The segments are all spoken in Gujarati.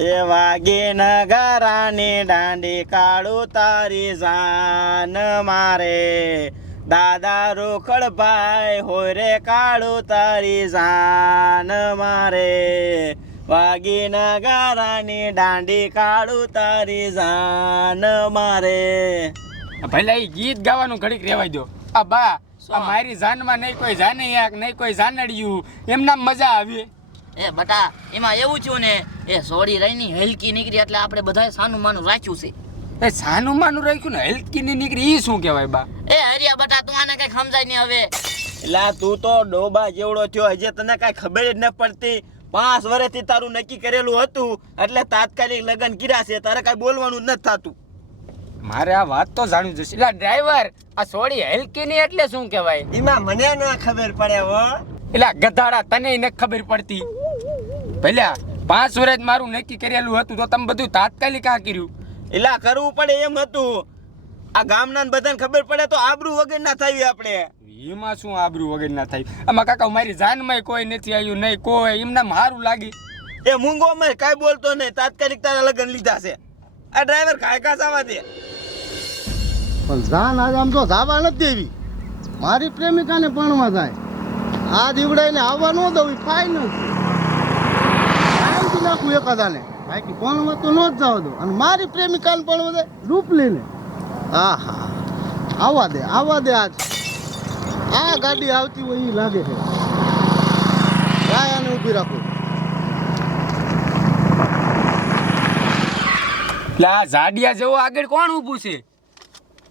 એ વાગે નગારાની દાંડી કાળું તારી જાન મારે દાદા રોકડભાઈ હોય રે કાળું તારી જાન મારે વાગી નગારાની દાંડી કાળું તારી જાન મારે. ભલે એ ગીત ગાવાનું ઘડીક રેવાય દો. આ બા આ મારી જાનમાં નહીં કોઈ જાનૈયા નહીં કોઈ જાનડિયું એમના મજા આવી. એ બટા એમાં એવું થયું ને એ સોડી રહીની હલકી નીકળી એટલે આપણે બધાએ સાનું માનું રાખ્યું છે. એ સાનું માનું રાખ્યું ને હલકી ની નીકળી ઈ શું કહેવાય બા? એ હરિયા બટા તું આને કઈ સમજાય નહીં હવે. એલા તું તો ડોબા જેવડો થયો હજી તને કઈ ખબર જ ન પડતી. 5 વર્ષથી તારું નક્કી કરેલું હતું એટલે તાત્કાલિક લગ્ન કર્યા છે. તારે કઈ બોલવાનું જ નથી થતું. મારે આ વાત તો જાણવી જોઈશે. એટલે ડ્રાઈવર આ સોડી હલકી ની એટલે શું કહેવાય? એમાં મને ન ખબર પડે હો. એટલે ગધાડા તને ન ખબર પડતી. ભલ્યા 5 વર્ષ મારું નક્કી કરેલું હતું તો તમે બધું તાત્કાલિક આ કર્યું. એલા કરવું પડે એમ હતું. આ ગામના બધાને ખબર પડે તો આબરૂ વગર ના થાય આપણે. એમાં શું આબરૂ વગર ના થાય? આમાં કાકા મારી જાનમાં કોઈ નથી આવ્યું નહીં કોઈ એમને મારું લાગી. એ મૂંગો મેં કઈ બોલતો નહીં. તાત્કાલિક તારા લગ્ન લીધા છે. આ ડ્રાઈવર કાયકા સાવા દે. પણ જાન આજ આમ તો ધાબા નથી દેવી. મારી પ્રેમિકાને પણમાં જાય આ દીવડાઈને આવવા ન દઉં ફાઈનલ ફાઈનથી નાખું એકાદાને બાકી પણમાં તો ન જ જવા દઉં. અને મારી પ્રેમિકાને પણ દે રૂપ લઈને હા હા આવવા દે આજ. આ ગાડી આવતી હોય એ લાગે છે. ગાય આને ઊભી રાખું. એટલે આ ઝાડિયા જેવો આગળ કોણ ઊભું છે?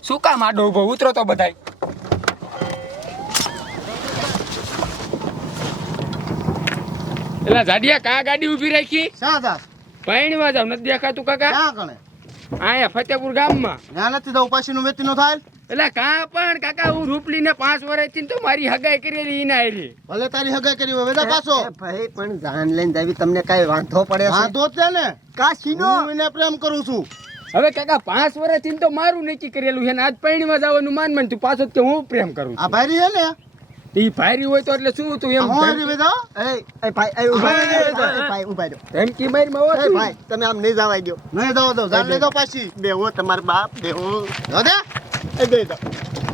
શું કામ આડો ઊભો? ઉતરો તો બધાય. એટલે ઝાડિયા કા ગાડી ઊભી રાખી? શાદાસ પાણીમાં જાવ નથી દેખાતું કાકા? ક્યાં કણે આયા ફતેપુર ગામમાં. ત્યાં નથી દઉં પાછીનું વેતીનો થાય. એટલે કા પણ કાકા હું રૂપલીને 5 વર્ષથી તો મારી હગાઈ કરેલી ઈના આરી. ભલે તારી હગાઈ કરી હોય વેદા પાછો ભાઈ પણ જાન લઈને જાવી તમને કઈ વાંધો પડે છે? વાંધો જ છે ને કાશીનો હું એને પ્રેમ કરું છું. હવે કાકા 5 વર્ષથી તો મારું નક્કી કરેલું છે ને આજ પાણીમાં જવાનું માન તું પાછો કે હું પ્રેમ કરું આ ભારી હે ને ઈ ભારી હોય તો એટલે શું તું એમ હું હરી વેદા એ ભાઈ એ ઉભા રહો, એ ભાઈ ઉભા રહો. ધમકી મારીમાં એ હોતું. ભાઈ તમે આમ નહીં જવાય દો. નહીં દઉં દઉં જાન લઈ દો પાછી બેહો તમાર બાપ બેહો. દે એ દે દો.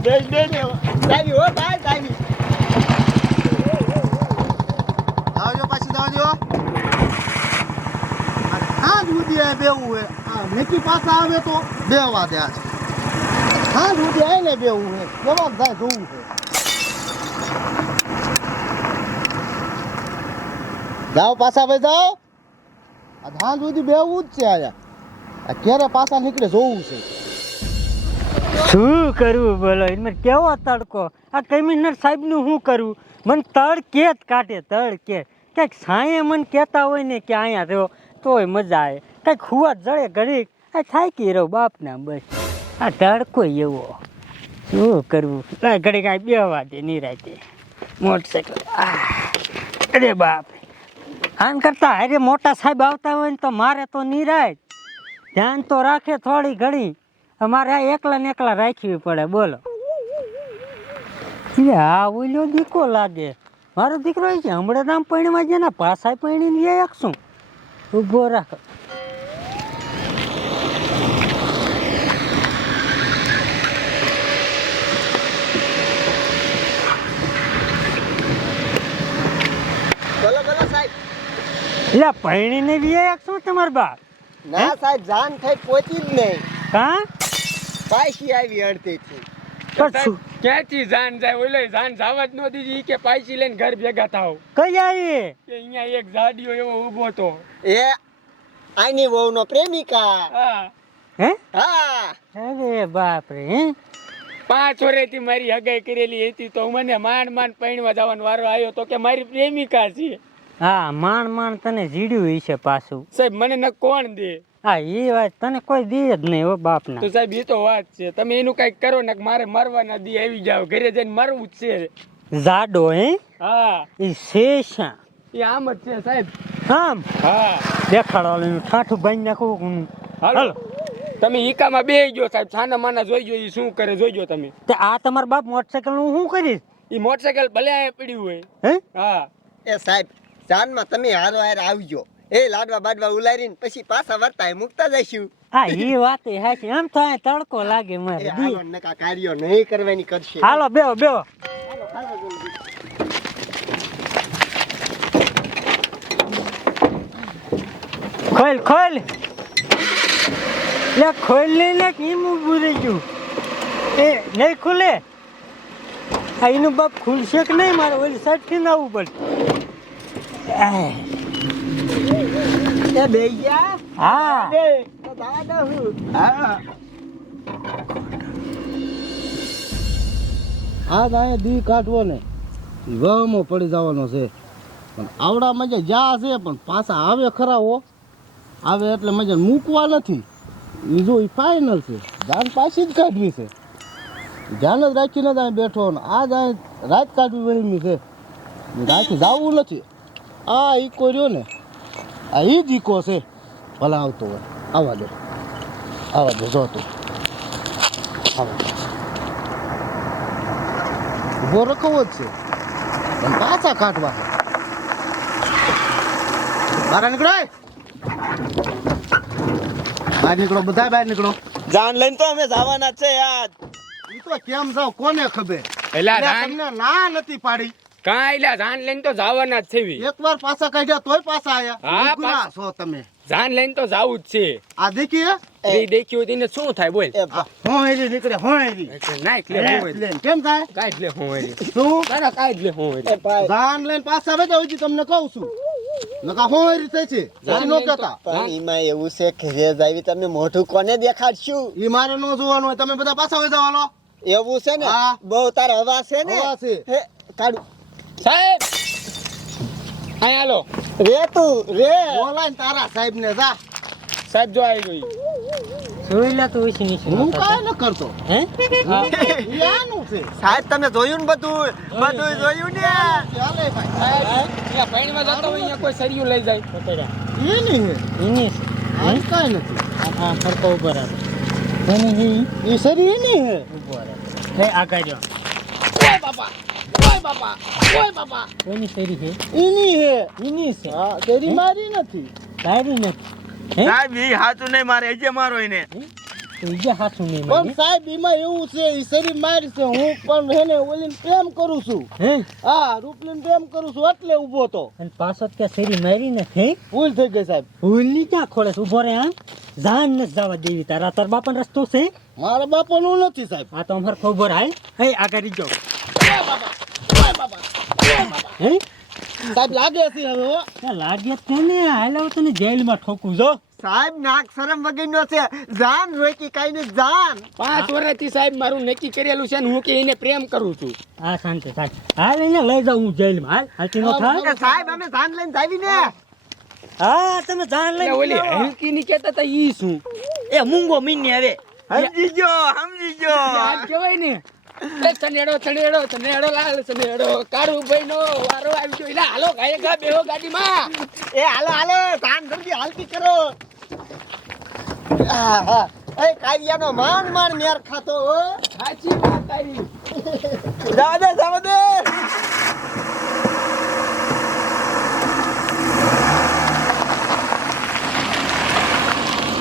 દે જાવી હો ભાઈ જાવી. આવજો પાછી દાવજો. હા દૂધી આ બેવું હે આ મેકી પાછા આવે તો બેવા દે આજ. હા દૂધી આય ને બેવું હે કેવા જાય જોવું છે. જાઓ પાછા ભાઈ જાઓ. આ ધાન સુધી બેવું જ છે આયા. આ ક્યારે પાછા નીકળે જોવું છે. શું કરવું બોલો એમાં કેવો તડકો આ કમિશનર સાહેબનું શું કરવું મને તડકે જ કાઢે તડકે કંઈક સાંયે મને કહેતા હોય ને કે અહીંયા રહ્યો તોય મજા આવે કંઈક ખુવા જળે ઘડીક આ થાકી રહ્યો બાપના બસ આ તડકો એવો શું કરવું ઘડીક આ બેવા દે નિરાતે મોટરસાઇકલ અરે બાપ આમ કરતા અરે મોટા સાહેબ આવતા હોય ને તો મારે તો નિરાય ધ્યાન તો રાખે થોડી ઘણી અમારે આ એકલા ને એકલા રાખવી પડે બોલો. આ ઓલ્યો દીકો લાગે મારો દીકરો છે હમણાં નામ પૈણીમાં છે ને પાછા પૈણી લે એક શું ઊભો રાખ. બોલો બોલો સાહેબ. એટલે પૈણીને લે એક શું તમાર બાપ? ના સાહેબ જાન થઈ પહોંચી જ નહીં. કા પાછી આવી અડધેથી. પણ ક્યાંથી જાન જાય? ઓલો જાન જાવા જ ન દીધી કે પાછી લઈને ઘર ભેગા થાવ. કઈ આવી કે અહીંયા એક ઝાડિયો એવો ઊભો તો. એ આની વહુનો પ્રેમિકા. હા હે હા અરે બાપ રે હે 5 વર્ષથી મારી હગાઈ કરેલી હતી તો મને માંડ પૈણવા જવાનો વારો આવ્યો તો કે મારી પ્રેમિકા છે. હા માંડ તને જીડ્યું હશે પાછું. સાહેબ મને ન કોણ દે? હા એ વાત તને કોઈ દે જ નહીં હો બાપના. તો સાહેબ એ તો વાત છે. તમે એનું કઈક કરો ને મારે મરવાના દી આવી જાવ ઘરે જઈને મરવું જ છે. જાડો હે હા એ શેષા એ આમ જ છે સાહેબ. આમ હા દેખાડો ઠાઠું ભાઈ નાખું. હાલો તમે ઈકામાં બેહી ગયો સાહેબ. છાના માના જોઈ ગયો એ શું કરે જોઈજો તમે. તે આ તમારા બાપ મોટરસાઇકલ નું શું કરીશ? એ મોટરસાઇકલ ભલે અહીંયા પડ્યું હોય. હે હા એ સાહેબ જાનમાં તમે હારો હારે આવજો. એ લાડવા બાડવા ઉલારીને પછી પાછા વર્તાય મૂકતા જઈશું. હા ઈ વાત એ હાચી. એમ તો અહીં તડકો લાગે મારે દી. હાલો નકા કાર્યો નહીં કરવાની કરશે. હાલો બેહો બેહો. ખોલ ખોલ લે ખોલ લઈને કેમ ઊભું રહી ગયું એ નહીં ખુલે આ એનું બાપ ખુલશે કે નહીં મારે ઓલી સાઈડથી ના આવવું પડે એ બેયા હા એ તો દાદા હું હા આ દાય દી કાઢવો ને વહમાં પડી જવાનો છે પણ આવડા મજા જા છે પણ પાછા આવે ખરા હો આવે એટલે મજા મૂકવા નથી એ જો એ ફાઇનલ છે જાન પાછી જ કાઢવી છે જાન જ રાખીને જ અહીં બેઠો ને આ જાય રાત કાઢવી વહેમી છે રાતે જવું નથી આ ઈકો રહ્યો ને આ ઈ જ ઈકો છે ભલા આવતો હોય આવવા દે જો તું આવવા દે ઉભો રખવો જ છે પણ પાછા કાઢવા બહાર નીકળો બહાર નીકળો બધા બહાર નીકળો જાન લઈને તો અમે જવાના જ છે યાર. ઈ તો કેમ જાવ કોને ખબર એલા એટલે જાન તમને ના નથી પાડી કાંઈ એલા જાન લઈને તો જવાના જ છે એકવાર પાછા કાઢ્યા તોય પાછા આયા હા, ઉઘરા છો તમે જાન લઈને તો જાવું જ છે આ દેખીએ એ દેખ્યું તેને શું થાય બોલ એ ભા- હું હેરી નીકળે હું હેરી નાખ લે હું હોય કેમ થાય કાઢ લે હું હોય શું તારા કાઢ લે હું એ હોય ભાઈ જાન લઈને પાછા બેઠા હોય તમને કહું છું નકા હું હેરી થઈ છે જાન નો કહેતા પણ એમાં એવું છે કે રેજ આવી તમે મોઢું કોને દેખાડશું? ઈ મારે નો જોવાનું હોય તમે બધા પાછા હોય જવાનો એવું છે ને હા. બહુ તાર હવા છે ને હવા છે. હે, કાઢું સાહેબ અહીં હાલો રે તું રે બોલાય ને તારા સાહેબ ને જા સાહેબ જો આવી ગઈ જોઈ લે તો ઓછી નીચે હું કાંઈ ન કરતો હે ઈ આનું છે સાહેબ તમે જોયું ને બધું જોયું ને ચાલે ભાઈ સાહેબ અહીંયા પાણીમાં જતો હોય અહીંયા કોઈ સરિયું લઈ જાય પકડ્યા ઈ નહીં હે એની આ કાંઈ નથી આ ફરકો ઉપર આવે એની હી ઈ સરી ઈ નહીં હે ઉભો રહે હે આ કાઢ્યો ઓય બાપા ઓય બાપા ઓય બાપા કોની શેરી છે ઈ નહીં હે એની છે હા તેરી મારી નથી તારી નથી હે સાહેબ ઈ હાચું નહીં મારે હજે મારો એને તો ઈ જે હાથું નહીં પણ મને સાહેબ એમાં એવું છે ઈ સરી મારી છે હું પણ એને ઓલીને પ્રેમ કરું છું હે હા રૂપલીને પ્રેમ કરું છું એટલે ઊભો તો અને પાછો કે શેરી મારી નથી ભૂલ થઈ ગઈ સાહેબ ભૂલની ક્યાં ખોળે છે? ઊભો રે હા જાન ન જવા દેવી તારા તાર બાપાનો રસ્તો છે મારા બાપાનું નથી સાહેબ આ તો અમાર ખબર હાલ હે આગળ જાઓ હે સાહેબ લાગે છે હવે હો ત્યાં લાગે છે ને હાલાવ તને જેલમાં ઠોકું જો સાહેબ નાક શરમ વગરનો છે જાન રોકી કાઈ ને જાન 5 વર્ષથી સાહેબ મારું નક્કી કરેલું છે ને હું કે એને પ્રેમ કરું છું આ શાંતિ થાય હાલ એને લઈ જાઉં હું જેલમાં હાલ હાલતી નો થાય એ સાહેબ અમે જાન લઈને જાવી ને હા તમે જાન લઈ એટલે ઓલી હલકી ની કહેતા હતા ઈ શું એ મૂંગો મીને હવે સમજી ગયો આજ કહેવાય ને એ સનેડો લાલ સનેડો કાળુ ભાઈ નો વારો આવી ગયો એલા હાલો ગાય ગા બેહો ગાડીમાં એ હાલો જાન જલ્દી હાલતી કરો હા એ કારિયાનો માન મેર ખાતો હો સાચી વાત તારી જવા દે